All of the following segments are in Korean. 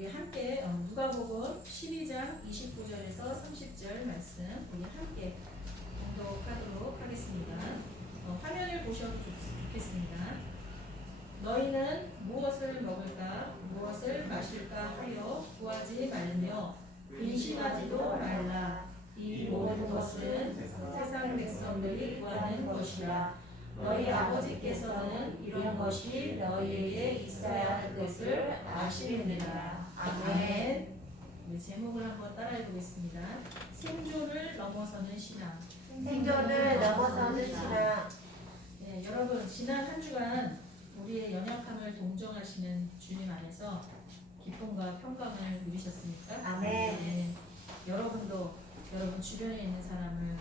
우리 함께 누가복음 12장 29절에서 30절 말씀 우리 함께 공독하도록 하겠습니다. 화면을 보셔도 좋겠습니다. 너희는 무엇을 먹을까 무엇을 마실까 하여 구하지 말며 근심하지도 말라. 이 모든 것은 세상 백성들이 구하는 것이라. 너희 아버지께서는 이런 것이 너희에게 있어야 할 것을 아시느니라. 아멘. 우리 제목을 한번 따라해 보겠습니다. 생존을 넘어서는 신앙. 생존을 넘어서는 신앙. 네, 여러분 지난 한 주간 우리의 연약함을 동정하시는 주님 안에서 기쁨과 평강을 누리셨습니까? 아멘. 네, 여러분도 여러분 주변에 있는 사람을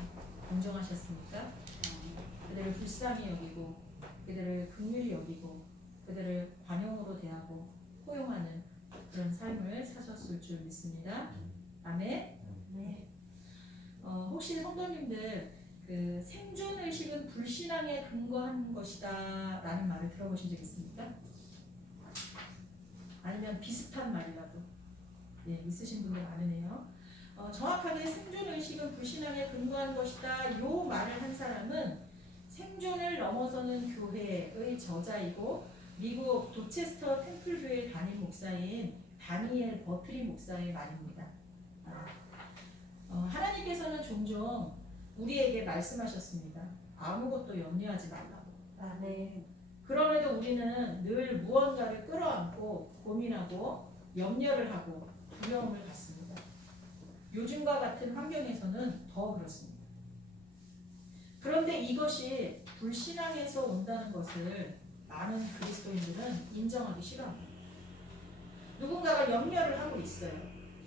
동정하셨습니까? 그들을 불쌍히 여기고 그들을 긍휼히 여기고 그들을 관용으로 대하고 포용하는 그런 삶을 사셨을 줄 믿습니다. 아멘. 네. 혹시 성도님들 그 생존의식은 불신앙에 근거한 것이다 라는 말을 들어보신 적 있습니까? 아니면 비슷한 말이라도 있으신 분들 많으네요. 정확하게 생존의식은 불신앙에 근거한 것이다 요 말을 한 사람은 생존을 넘어서는 교회의 저자이고 미국 도체스터 템플교회 담임 목사인 다니엘 버트리 목사의 말입니다. 하나님께서는 종종 우리에게 말씀하셨습니다. 아무것도 염려하지 말라고. 네. 그럼에도 우리는 늘 무언가를 끌어안고 고민하고 염려를 하고 두려움을 갖습니다. 요즘과 같은 환경에서는 더 그렇습니다. 그런데 이것이 불신앙에서 온다는 것을 많은 그리스도인들은 인정하기 싫어합니다. 누군가가 염려를 하고 있어요.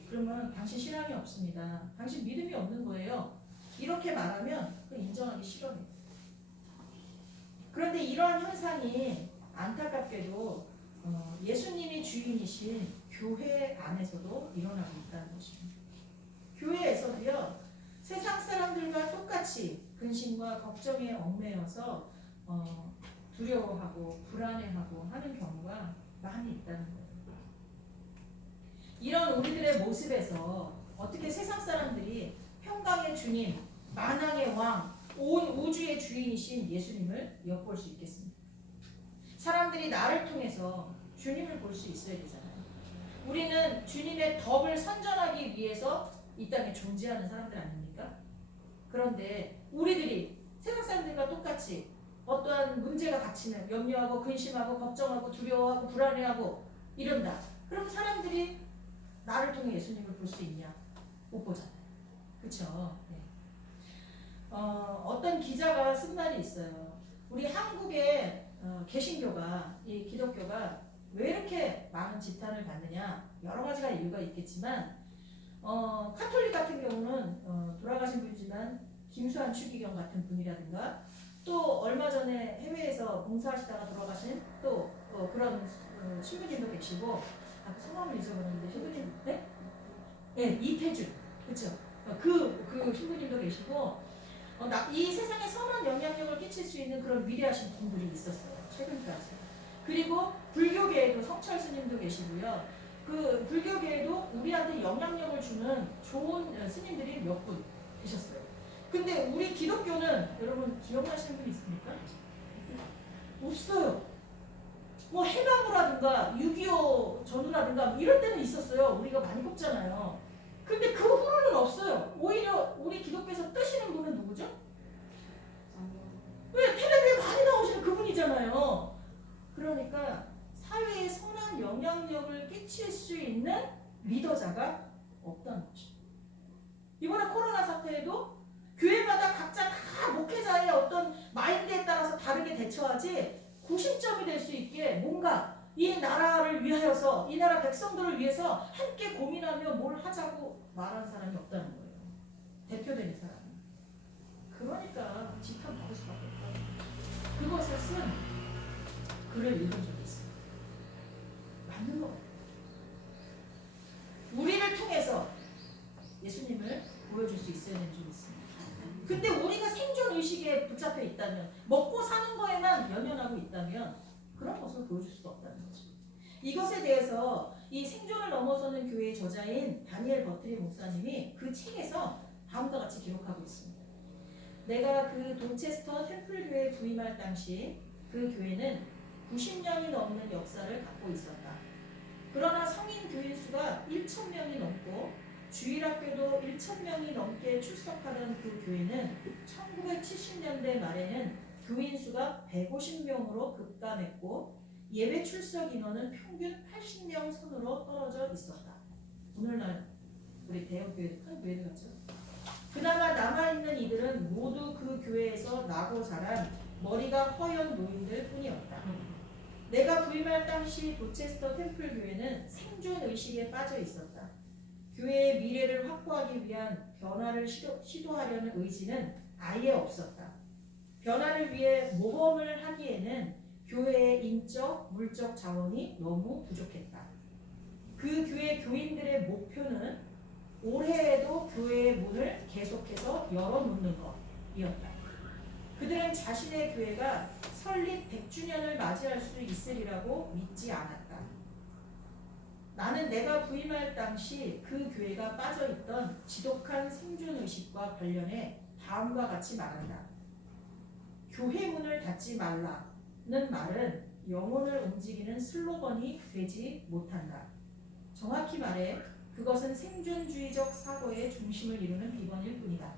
그러면 당신 신앙이 없습니다. 당신 믿음이 없는 거예요. 이렇게 말하면 그걸 인정하기 싫어합니다. 그런데 이러한 현상이 안타깝게도 예수님이 주인이신 교회 안에서도 일어나고 있다는 것입니다. 교회에서도요. 세상 사람들과 똑같이 근심과 걱정에 얽매여서 두려워하고 불안해하고 하는 경우가 많이 있다는 거예요. 이런 우리들의 모습에서 어떻게 세상 사람들이 평강의 주님, 만왕의 왕, 온 우주의 주인이신 예수님을 엿볼 수 있겠습니까? 사람들이 나를 통해서 주님을 볼 수 있어야 되잖아요. 우리는 주님의 덕을 선전하기 위해서 이 땅에 존재하는 사람들 아닙니까? 그런데 우리들이 세상 사람들과 똑같이 어떠한 문제가 닥치면 염려하고 근심하고 걱정하고 두려워하고 불안해하고 이런다. 그럼 사람들이 나를 통해 예수님을 볼 수 있냐? 못 보잖아요. 그렇죠? 네. 어떤 기자가 쓴 말이 있어요. 우리 한국의 개신교가 이 기독교가 왜 이렇게 많은 지탄을 받느냐? 여러 가지가 이유가 있겠지만 카톨릭 같은 경우는 돌아가신 분이지만 김수환 추기경 같은 분이라든가 또 얼마 전에 해외에서 봉사하시다가 돌아가신 또 그런 신부님도 계시고 성함을 잊어버렸는데 신부님 네 이태준 그렇죠 그 신부님도 계시고 이 세상에 선한 영향력을 끼칠 수 있는 그런 위대하신 분들이 있었어요 최근까지. 그리고 불교계에도 성철 스님도 계시고요. 그 불교계에도 우리한테 영향력을 주는 좋은 스님들이 몇 분 계셨어요. 근데 우리 기독교는 여러분 기억나시는 분 있습니까? 없어요. 뭐 해방후라든가 6.25 전후라든가 이럴 때는 있었어요. 우리가 많이 뽑잖아요. 근데 그 후로는 없어요. 오히려 우리 기독교에서 뜨시는 분은 누구죠? 왜 텔레비에 많이 나오시는 그분이잖아요. 그러니까 사회에 선한 영향력을 끼칠 수 있는 리더자가 없다는 거죠. 이번에 코로나 사태에도 교회마다 각자 다 목회자의 어떤 마인드에 따라서 다르게 대처하지 구심점이 될 수 있게 뭔가 이 나라를 위하여서 이 나라 백성들을 위해서 함께 고민하며 뭘 하자고 말한 사람이 없다는 거예요. 대표되는 사람이. 그러니까 지탄 받을 수밖에 없다. 그것을 쓴 글을 읽은 적이 있어요. 맞는 것 같아요. 우리를 통해서 예수님을 보여줄 수 있어야 되는 줄 믿습니다. 근데 우리가 생존의식에 붙잡혀 있다면 먹고 사는 거에만 연연하고 있다면 그런 모습을 보여줄 수가 없다는 거죠. 이것에 대해서 이 생존을 넘어서는 교회의 저자인 다니엘 버트리 목사님이 그 책에서 다음과 같이 기록하고 있습니다. 내가 그 도체스터 템플 교회에 부임할 당시 그 교회는 90년이 넘는 역사를 갖고 있었다. 그러나 성인 교인 수가 1,000명이 넘고 주일학교도 1,000명이 넘게 출석하던 그 교회는 1970년대 말에는 교인 수가 150명으로 급감했고 예배 출석 인원은 평균 80명 선으로 떨어져 있었다. 오늘날 우리 대형 교회, 큰 교회들 같죠? 그나마 남아있는 이들은 모두 그 교회에서 나고 자란 머리가 허연 노인들 뿐이었다. 내가 부임할 당시 도체스터 템플 교회는 생존 의식에 빠져 있었다. 교회의 미래를 확보하기 위한 변화를 시도하려는 의지는 아예 없었다. 변화를 위해 모험을 하기에는 교회의 인적, 물적 자원이 너무 부족했다. 그 교회 교인들의 목표는 올해에도 교회의 문을 계속해서 열어놓는 것이었다. 그들은 자신의 교회가 설립 100주년을 맞이할 수 있으리라고 믿지 않았다. 나는 내가 부임할 당시 그 교회가 빠져있던 지독한 생존의식과 관련해 다음과 같이 말한다. 교회 문을 닫지 말라는 말은 영혼을 움직이는 슬로건이 되지 못한다. 정확히 말해 그것은 생존주의적 사고의 중심을 이루는 비번일 뿐이다.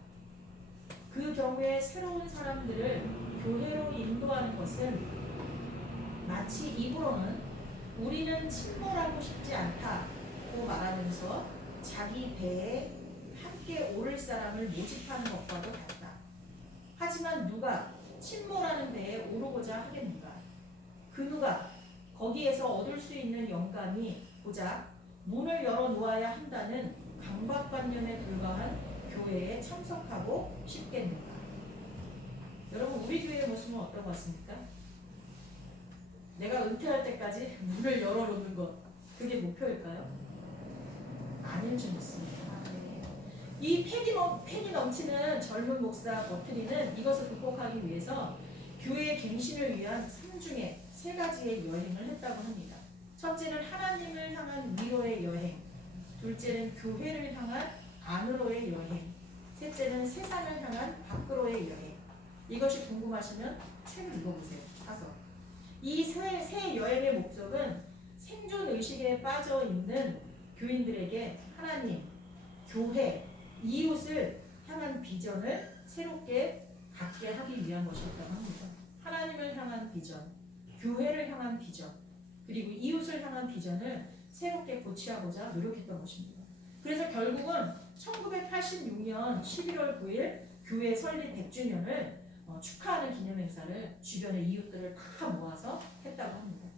그 경우에 새로운 사람들을 교회로 인도하는 것은 마치 입으로는 우리는 침몰하고 싶지 않다고 말하면서 자기 배에 함께 오를 사람을 모집하는 것과도 같다. 하지만 누가 침몰하는 배에 오르고자 하겠는가? 그 누가 거기에서 얻을 수 있는 영감이 고작 문을 열어놓아야 한다는 강박관념에 불과한 교회에 참석하고 싶겠는가? 여러분 우리 교회의 모습은 어떤 것 같습니까? 내가 은퇴할 때까지 문을 열어놓는 것 그게 목표일까요? 아닐 줄 믿습니다. 이 패기 넘치는 젊은 목사 버트리는 이것을 극복하기 위해서 교회의 갱신을 위한 3중에 3가지의 여행을 했다고 합니다. 첫째는 하나님을 향한 위로의 여행, 둘째는 교회를 향한 안으로의 여행, 셋째는 세상을 향한 밖으로의 여행. 이것이 궁금하시면 책을 읽어보세요. 사서. 이 세 여행의 목적은 생존 의식에 빠져 있는 교인들에게 하나님, 교회, 이웃을 향한 비전을 새롭게 갖게 하기 위한 것이었다고 합니다. 하나님을 향한 비전, 교회를 향한 비전, 그리고 이웃을 향한 비전을 새롭게 고취하고자 노력했던 것입니다. 그래서 결국은 1986년 11월 9일 교회 설립 100주년을 축하하는 기념행사를 주변의 이웃들을 다 모아서 했다고 합니다.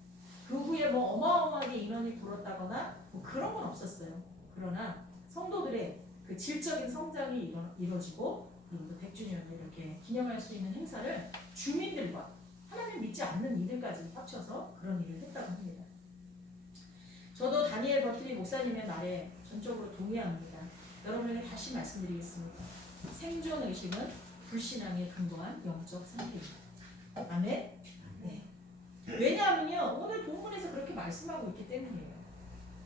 그 후에 뭐 어마어마하게 인원이 불었다거나 뭐 그런 건 없었어요. 그러나 성도들의 그 질적인 성장이 이루어지고 그리고 100주년을 이렇게 기념할 수 있는 행사를 주민들과 하나님 믿지 않는 이들까지 합쳐서 그런 일을 했다고 합니다. 저도 다니엘 버트리 목사님의 말에 전적으로 동의합니다. 여러분에게 다시 말씀드리겠습니다. 생존 의식은 불신앙에 근거한 영적 상태입니다. 아멘? 네. 왜냐하면요 오늘 본문에서 그렇게 말씀하고 있기 때문이에요.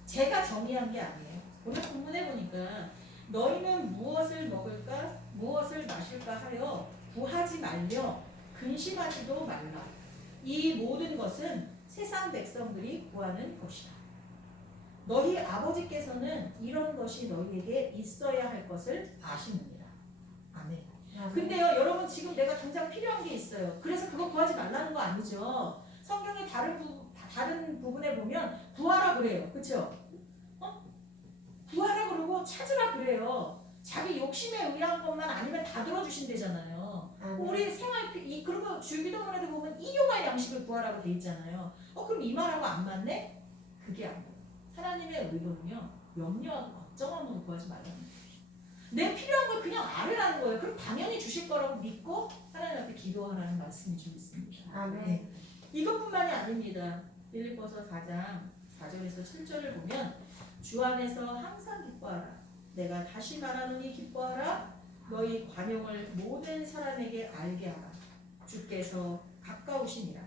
제가 정의한 게 아니에요. 오늘 본문에 보니까 너희는 무엇을 먹을까 무엇을 마실까 하여 구하지 말며 근심하지도 말라. 이 모든 것은 세상 백성들이 구하는 것이다. 너희 아버지께서는 이런 것이 너희에게 있어야 할 것을 아시느니라. 아멘. 근데요 여러분 지금 내가 당장 필요한 게 있어요. 그래서 그거 구하지 말라는 거 아니죠. 성경의 다른 부분에 보면 구하라 그래요. 그렇죠? 구하라 그러고 찾으라 그래요. 자기 욕심에 의한 것만 아니면 다 들어주신대잖아요. 우리 생활 그리고 주기도문에도 보면 일용할 양식을 구하라고 돼 있잖아요. 그럼 이 말하고 안 맞네? 그게 아니에요. 하나님의 의도는요 염려하고 걱정하면서 구하지 말라는 거예요. 내 필요한 걸 그냥 아뢰라는 거예요. 그럼 당연히 주실 거라고 믿고 하나님 앞에 기도하라는 말씀이 좀 있습니다. 아멘. 네. 이것뿐만이 아닙니다. 빌립보서 4장 4절에서 7절을 보면 주 안에서 항상 기뻐하라. 내가 다시 말하노니 기뻐하라. 너희 관용을 모든 사람에게 알게 하라. 주께서 가까우시니라.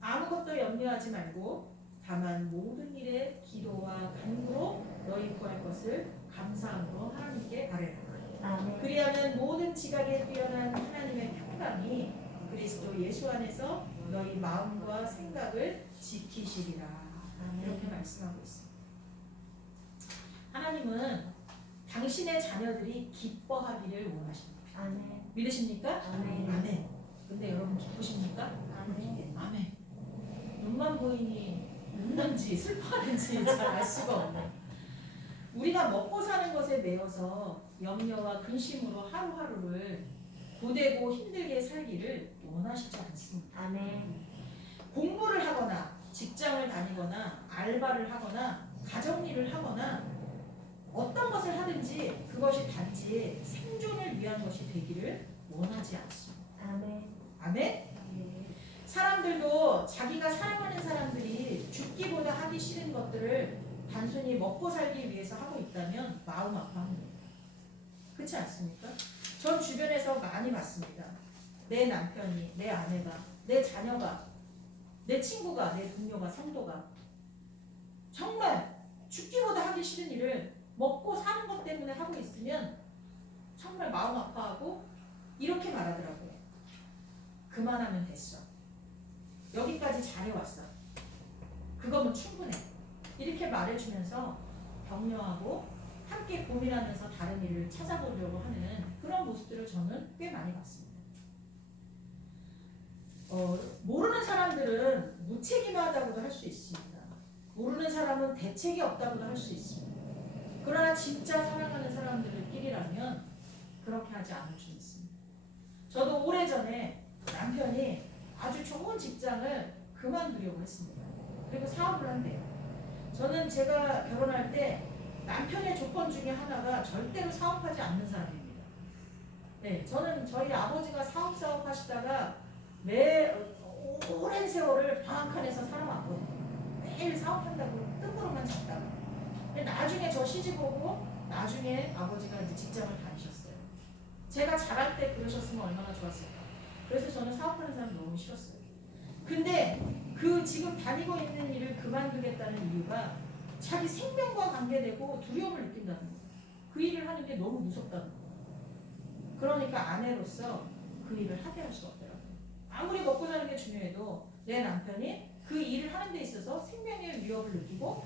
아무것도 염려하지 말고 다만 모든 일에 기도와 간구로 너희 구할 것을 감사함으로 하나님께 아뢰라. 아멘. 그리하면 모든 지각에 뛰어난 하나님의 평강이 그리스도 예수 안에서 너희 마음과 생각을 지키시리라. 이렇게 말씀하고 있습니다. 하나님은 당신의 자녀들이 기뻐하기를 원하십니다. 아멘. 믿으십니까? 아멘. 아멘. 근데 여러분 기쁘십니까? 아멘. 아멘. 눈만 보이니 웃는지 슬퍼하는지 잘 알 수가 없네. 우리가 먹고 사는 것에 매여서 염려와 근심으로 하루하루를 고되고 힘들게 살기를 원하시지 않습니다. 아멘. 공부를 하거나 직장을 다니거나 알바를 하거나 가정일을 하거나 어떤 것을 하든지 그것이 단지 생존을 위한 것이 되기를 원하지 않습니다. 아멘. 아멘? 사람들도 자기가 사랑하는 사람들이 죽기보다 하기 싫은 것들을 단순히 먹고 살기 위해서 하고 있다면 마음 아파합니다. 그렇지 않습니까? 전 주변에서 많이 봤습니다. 내 남편이, 내 아내가, 내 자녀가, 내 친구가, 내 동료가, 성도가 정말 죽기보다 하기 싫은 일을 먹고 사는 것 때문에 하고 있으면 정말 마음 아파하고 이렇게 말하더라고요. 그만하면 됐어. 여기까지 잘해왔어. 그거면 충분해. 이렇게 말해주면서 격려하고 함께 고민하면서 다른 일을 찾아보려고 하는 그런 모습들을 저는 꽤 많이 봤습니다. 모르는 사람들은 무책임하다고도 할 수 있습니다. 모르는 사람은 대책이 없다고도 할 수 있습니다. 그러나 진짜 사랑하는 사람들끼리라면 그렇게 하지 않을 수 있습니다. 저도 오래전에 남편이 아주 좋은 직장을 그만두려고 했습니다. 그리고 사업을 한대요. 저는 제가 결혼할 때 남편의 조건 중에 하나가 절대로 사업하지 않는 사람입니다. 네, 저는 저희 아버지가 사업 하시다가 오랜 세월을 방앗간에서 살아왔거든요. 매일 사업한다고 뜬구름만 잡다가. 근데 나중에 저 시집 오고 나중에 아버지가 이제 직장을 다니셨어요. 제가 자랄 때 그러셨으면 얼마나 좋았을까. 그래서 저는 사업하는 사람 너무 싫었어요. 근데 그 지금 다니고 있는 일을 그만두겠다는 이유가 자기 생명과 관계되고 두려움을 느낀다는 거예요. 그 일을 하는 게 너무 무섭다는 거예요. 그러니까 아내로서 그 일을 하게 할 수 없더라고요. 아무리 먹고 사는 게 중요해도 내 남편이 그 일을 하는 데 있어서 생명의 위협을 느끼고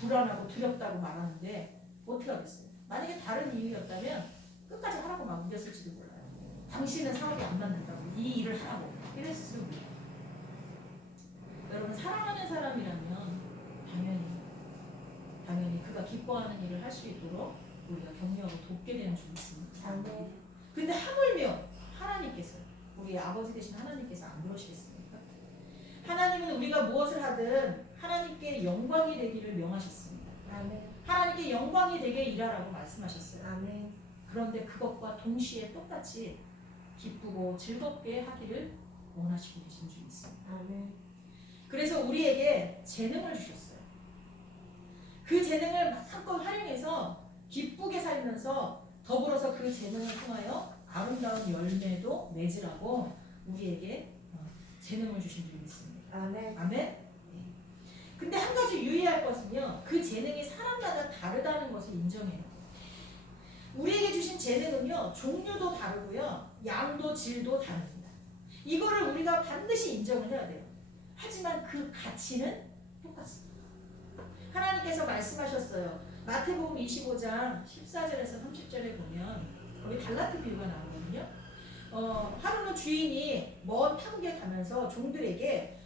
불안하고 두렵다고 말하는데 어떻게 하겠어요? 만약에 다른 이유였다면 끝까지 하라고 막 우겼을지도 몰라요. 당신은 사업이 안 맞는다고 이 일을 하라고 이랬을지도 몰라요. 여러분 사랑하는 사람이라면 당연히 그가 기뻐하는 일을 할 수 있도록 우리가 격려하고 돕게 되는 줄 믿습니다. 아멘. 근데 하물며 하나님께서 우리 아버지 되신 하나님께서 안 그러시겠습니까? 하나님은 우리가 무엇을 하든 하나님께 영광이 되기를 명하셨습니다. 아멘. 하나님께 영광이 되게 일하라고 말씀하셨어요. 아멘. 그런데 그것과 동시에 똑같이 기쁘고 즐겁게 하기를 원하시고 계신 줄 믿습니다. 아멘. 그래서 우리에게 재능을 주셨어요. 그 재능을 마음껏 활용해서 기쁘게 살면서 더불어서 그 재능을 통하여 아름다운 열매도 맺으라고 우리에게 재능을 주신 줄 믿습니다. 아멘. 아멘? 근데 한 가지 유의할 것은요. 그 재능이 사람마다 다르다는 것을 인정해요. 우리에게 주신 재능은요. 종류도 다르고요. 양도 질도 다릅니다. 이거를 우리가 반드시 인정을 해야 돼요. 하지만 그 가치는 똑같습니다. 하나님께서 말씀하셨어요. 마태복음 25장 14절에서 30절에 보면 거기 달란트 비유가 나오거든요. 하루는 주인이 먼 타국에 가면서 종들에게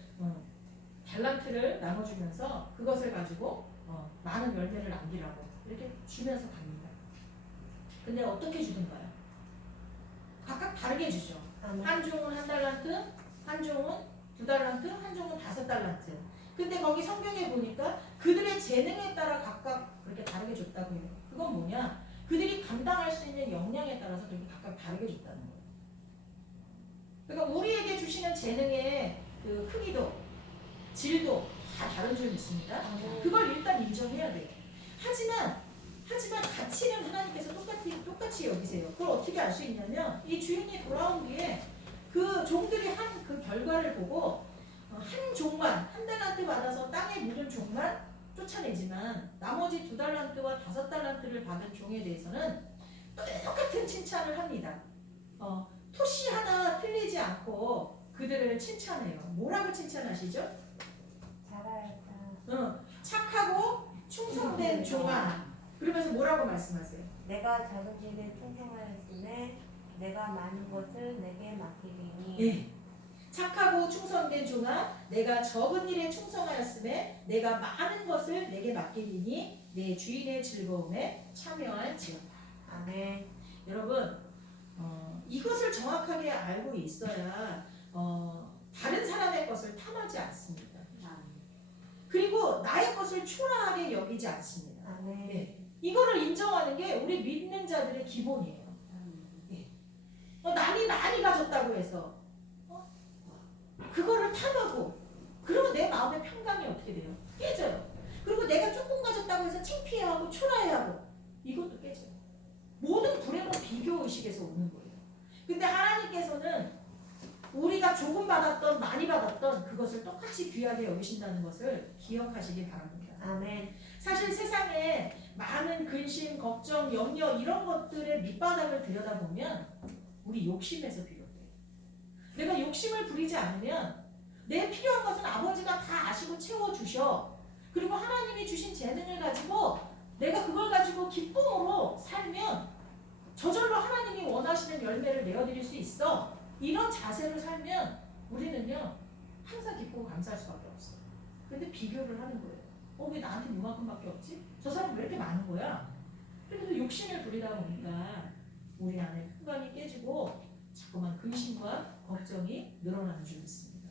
달란트를 나눠주면서 그것을 가지고 많은 열매를 남기라고 이렇게 주면서 갑니다. 근데 어떻게 주던가요? 각각 다르게 주죠. 아멘. 한 종은 1달란트, 한 종은 2달란트, 한 종은 5달란트. 근데 거기 성경에 보니까 그들의 재능에 따라 각각 그렇게 다르게 줬다고 해요. 그건 뭐냐? 그들이 감당할 수 있는 역량에 따라서 그렇게 각각 다르게 줬다는 거예요. 그러니까 우리에게 주시는 재능의 그 크기도 질도 다 다른 줄 믿습니다. 그걸 일단 인정해야 돼요. 하지만 가치는 하나님께서 똑같이 여기세요. 그걸 어떻게 알 수 있냐면 이 주인이 돌아온 뒤에 그 종들이 한 그 결과를 보고 한 종만 한 달란트 받아서 땅에 묻은 종만 쫓아내지만 일을 받은 종에 대해서는 똑같은 칭찬을 합니다. 토시 하나 틀리지 않고 그들을 칭찬해요. 뭐라고 칭찬하시죠? 잘하였다. 착하고 충성된 종아. 그러면서 뭐라고 말씀하세요? 내가 작은 일에 충성하였으매 내가 많은 것을 내게 맡기리니. 예. 착하고 충성된 종아, 내가 적은 일에 충성하였음에 내가 많은 것을 내게 맡기리니 내 주인의 즐거움에 참여할지어다. 아멘. 여러분, 이것을 정확하게 알고 있어야 다른 사람의 것을 탐하지 않습니다. 그리고 나의 것을 초라하게 여기지 않습니다. 아멘. 예. 이거를 인정하는 게 우리 믿는 자들의 기본이에요. 예. 남이 많이 가졌다고 해서 그거를 탐하고 그러면 내 마음의 평강이 어떻게 돼요? 깨져요. 그리고 내가 조금 가졌다고 해서 창피해하고 초라해하고 이것도 깨져요. 모든 불행은 비교의식에서 오는 거예요. 근데 하나님께서는 우리가 조금 받았던 많이 받았던 그것을 똑같이 귀하게 여기신다는 것을 기억하시기 바랍니다. 아멘. 사실 세상에 많은 근심, 걱정, 염려 이런 것들의 밑바닥을 들여다보면 우리 욕심에서 비롯돼요. 내가 욕심을 부리지 않으면 내 필요한 것은 아버지가 다 아시고 채워주셔. 그리고 하나님이 주신 재능을 가지고 내가 그걸 가지고 기쁨으로 살면 저절로 하나님이 원하시는 열매를 내어드릴 수 있어. 이런 자세로 살면 우리는요 항상 기쁘고 감사할 수밖에 없어요. 근데 비교를 하는 거예요. 왜 나한테 이만큼밖에 없지? 저 사람 왜 이렇게 많은 거야? 그래서 욕심을 부리다 보니까 우리 안에 평강이 깨지고 자꾸만 근심과 걱정이 늘어나는 줄 믿습니다.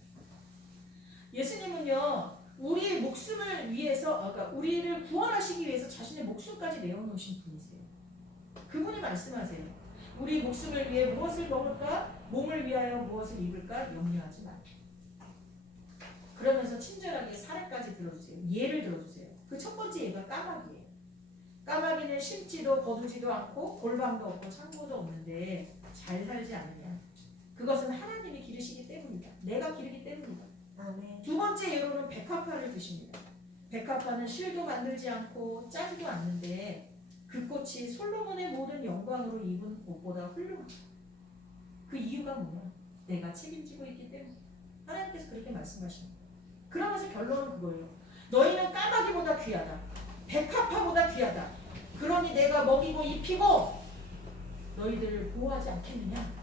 예수님은요 우리의 목숨을 위해서, 그러니까 우리를 구원하시기 위해서 자신의 목숨까지 내어놓으신 분이세요. 그분이 말씀하세요. 우리 목숨을 위해 무엇을 먹을까? 몸을 위하여 무엇을 입을까? 염려하지 말라. 그러면서 친절하게 사례까지 들어주세요. 예를 들어주세요. 그 첫 번째 예가 까마귀예요. 까마귀는 심지도 거두지도 않고 골방도 없고 창고도 없는데 잘 살지 않느냐. 그것은 하나님이 기르시기 때문이다. 내가 기르기 때문이다. 아멘. 두 번째 예로는 백합화를 드십니다. 백합화는 실도 만들지 않고 짜지도 않는데 그 꽃이 솔로몬의 모든 영광으로 입은 옷보다 훌륭하다. 그 이유가 뭐냐? 내가 책임지고 있기 때문에. 하나님께서 그렇게 말씀하십니다. 그러면서 결론은 그거예요. 너희는 까마귀보다 귀하다. 백합화보다 귀하다. 그러니 내가 먹이고 입히고 너희들을 보호하지 않겠느냐?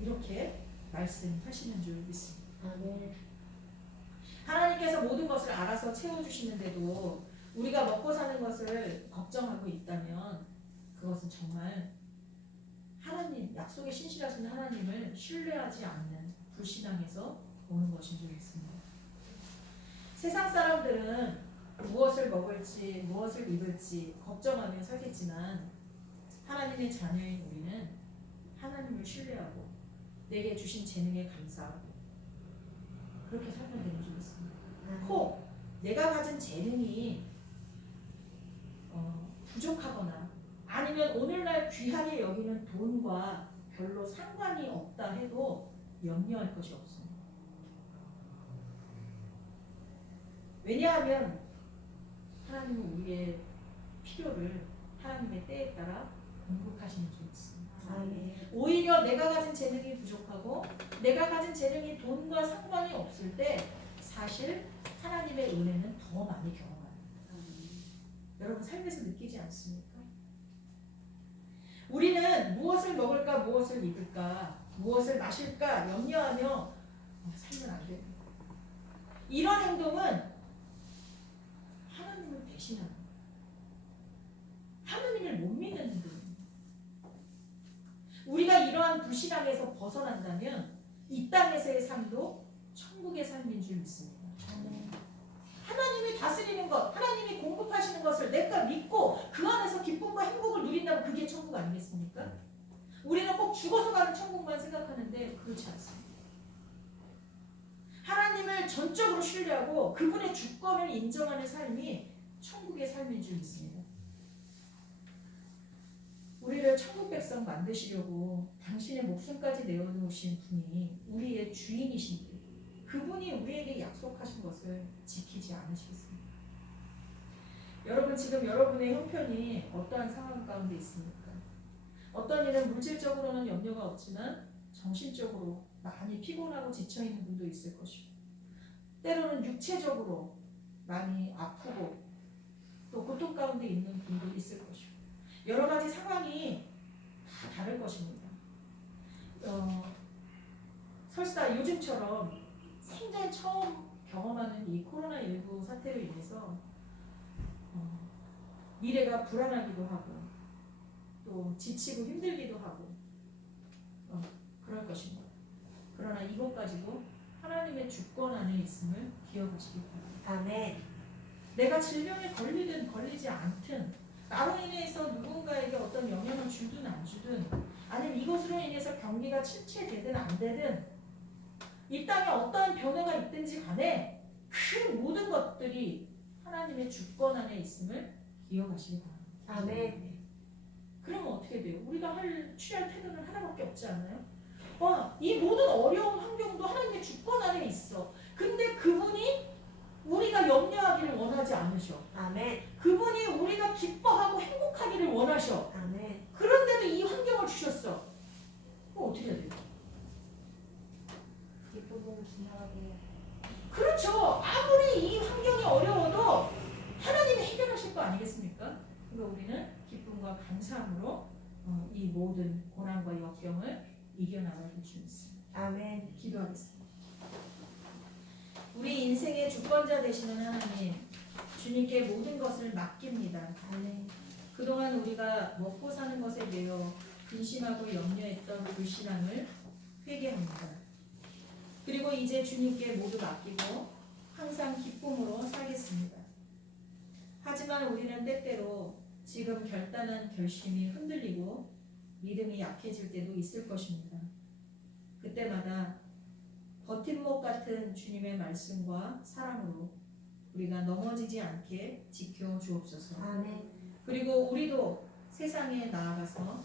이렇게 말씀하시는 줄 믿습니다. 아멘. 하나님께서 모든 것을 알아서 채워주시는데도 우리가 먹고 사는 것을 걱정하고 있다면 그것은 정말 하나님, 약속에 신실하신 하나님을 신뢰하지 않는 불신앙에서 오는 것인 줄 믿습니다. 세상 사람들은 무엇을 먹을지 무엇을 입을지 걱정하며 살겠지만 하나님의 자녀인 우리는 하나님을 신뢰하고 내게 주신 재능에 감사하고 그렇게 살면 되는 줄 믿습니다. 혹 내가 가진 재능이 부족하거나 아니면 오늘날 귀하게 여기는 돈과 별로 상관이 없다 해도 염려할 것이 없습니다. 왜냐하면 하나님은 우리의 필요를 하나님의 때에 따라 공급하시는 줄 믿습니다. 아멘. 오히려 내가 가진 재능이 부족하고 내가 가진 재능이 돈과 상관이 없을 때 사실 하나님의 은혜는 더 많이 경험합니다. 여러분 삶에서 느끼지 않습니까? 우리는 무엇을 먹을까 무엇을 입을까 무엇을 마실까 염려하며 살면 안 됩니다. 이런 행동은 하나님을 배신하는 거예요. 하나님을 못 믿는 행동입니다. 우리가 이러한 불신앙에서 벗어난다면 이 땅에서의 삶도 천국의 삶인 줄 믿습니다. 하나님이 다스리는 것, 하나님이 공급하시는 것을 내가 믿고 그 안에서 기쁨과 행복을 누린다면 그게 천국 아니겠습니까? 우리는 꼭 죽어서 가는 천국만 생각하는데 그렇지 않습니다. 하나님을 전적으로 신뢰하고 그분의 주권을 인정하는 삶이 천국의 삶인 줄 믿습니다. 우리를 천국 백성 만드시려고 당신의 목숨까지 내어놓으신 분이 우리의 주인이신데 그분이 우리에게 약속하신 것을 지키지 않으시겠습니까? 여러분 지금 여러분의 형편이 어떠한 상황 가운데 있습니까? 어떤 일은 물질적으로는 염려가 없지만 정신적으로 많이 피곤하고 지쳐있는 분도 있을 것이고, 때로는 육체적으로 많이 아프고 또 고통 가운데 있는 분도 있을 것이고, 여러 가지 상황이 다 다를 것입니다. 설사 요즘처럼 생전 처음 경험하는 이 코로나19 사태로 인해서 미래가 불안하기도 하고 또 지치고 힘들기도 하고 그럴 것입니다. 그러나 이것까지도 하나님의 주권 안에 있음을 기억하시기 바랍니다. 아멘. 내가 질병에 걸리든 걸리지 않든, 나로 인해서 누군가에게 어떤 영향을 주든 안 주든, 아니면 이것으로 인해서 경기가 침체되든 안 되든, 이 땅에 어떠한 변화가 있든지 간에 그 모든 것들이 하나님의 주권 안에 있음을 기억하시기 바랍니다. 아멘. 그러면 어떻게 돼요? 우리가 취할 태도는 하나밖에 없지 않아요? 이 모든 어려운 환경도 하나님의 주권 안에 있어. 근데 그분이 우리가 염려하기를 원하지 않으셔. 아멘. 그분이 우리가 기뻐하고 행복하기를 원하셔. 아멘. 그런데도 이 환경을 주셨어. 그럼 어떻게 해야 돼요? 뒷부분을 지나가게 해요. 그렇죠. 아무리 이 환경이 어려워도 하나님이 해결하실 거 아니겠습니까? 그러니까 우리는 기쁨과 감사함으로 이 모든 고난과 역경을 이겨나갈 수 있습니다. 아멘. 기도하겠습니다. 우리 인생의 주권자 되시는 하나님, 주님께 모든 것을 맡깁니다. 아멘. 그동안 우리가 먹고 사는 것에 대해 근심하고 염려했던 불신앙을 회개합니다. 그리고 이제 주님께 모두 맡기고 항상 기쁨으로 살겠습니다. 하지만 우리는 때때로 지금 결단한 결심이 흔들리고 믿음이 약해질 때도 있을 것입니다. 그때마다 버팀목 같은 주님의 말씀과 사랑으로 우리가 넘어지지 않게 지켜 주옵소서. 아멘. 그리고 우리도 세상에 나아가서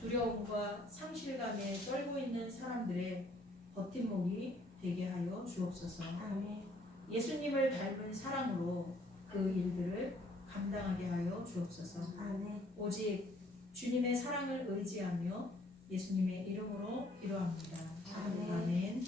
두려움과 상실감에 떨고 있는 사람들의 버팀목이 되게 하여 주옵소서. 아멘. 예수님을 닮은 사랑으로 그 일들을 감당하게 하여 주옵소서. 아멘. 오직 주님의 사랑을 의지하며 예수님의 이름으로 기도합니다. 아멘. 아멘.